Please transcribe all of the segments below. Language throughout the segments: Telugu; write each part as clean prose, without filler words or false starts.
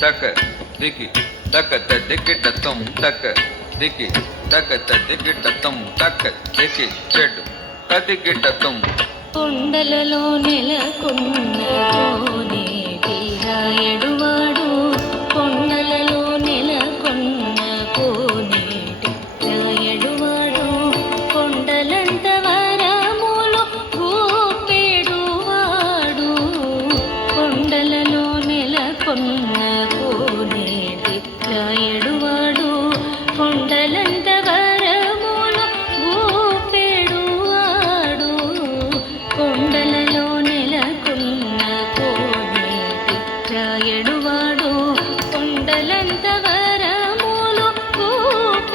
తక దికి తక దికిట తం తక దికి తక దికిట తం తక దికి చెడు తదికిట తం కొండలలో నెలకొన్న కోనేటి రాయడువాడు కొండలలో నెలకొన్న కోనేటి రాయడువాడు కొండలంత వరములు గోపెడువాడు కొండలలో నెలకొన్న కోనేటి రాయడువాడు కొండలంత వరములు గోపెడువాడు కొండలలో నెలకొన్న కోనేటి రాయడువాడు కొండలంత వరములు గోపెడువాడు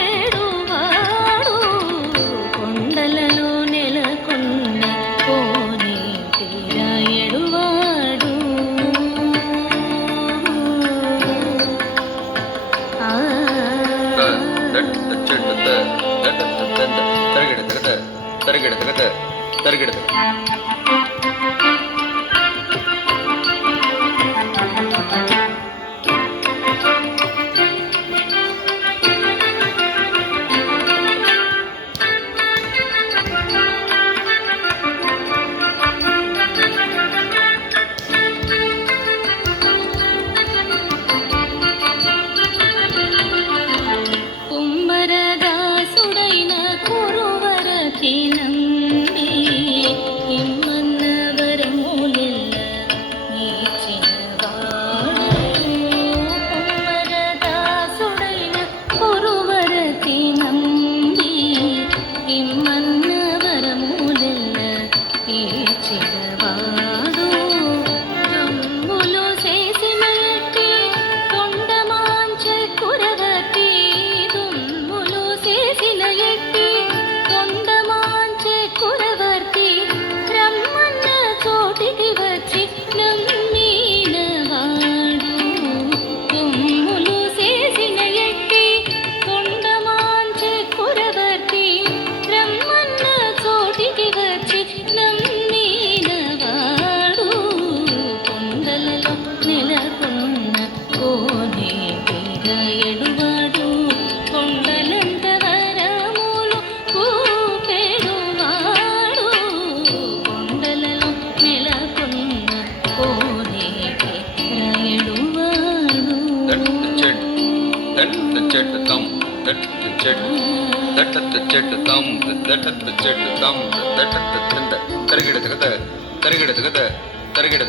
కొండలలో నెలకొన్న కోనేటి రాయడువాడు తరిగిడ కుమ్మరదాసుడైన కురువరకి నంది ఇమ్మన్న వరములెల్ల ఇచ్చినవాడు కుమ్మరదాసుడైన కురువరకి నంది ఇమ్మన్న వరములెల్ల ఇచ్చినవాడు జంబులు చేసిన ఎట్టి కొండమాంచ కురవతి దుమ్ములు చేసిన ఎట్టి కొండమాంచె కురవర్తి రమ్మన్న చోటికి వచ్చి నమ్మినవాడు దుమ్ములు చేసిన ఎట్టి కొండమాంచె కురవర్తి రమ్మన్న చోటికి వచ్చి నమ్మినవాడు కొండలలో నెలకొన్న కోనేటి రాయడువాడు కొండలంత వరములు గోపెడువాడు కొండలలో నెలకొన్న కోనేటి రాయడువాడు చెట్టు తం చెట్టు చెట్టు తం చెట్టు తం తరిగిడ తరిగిడ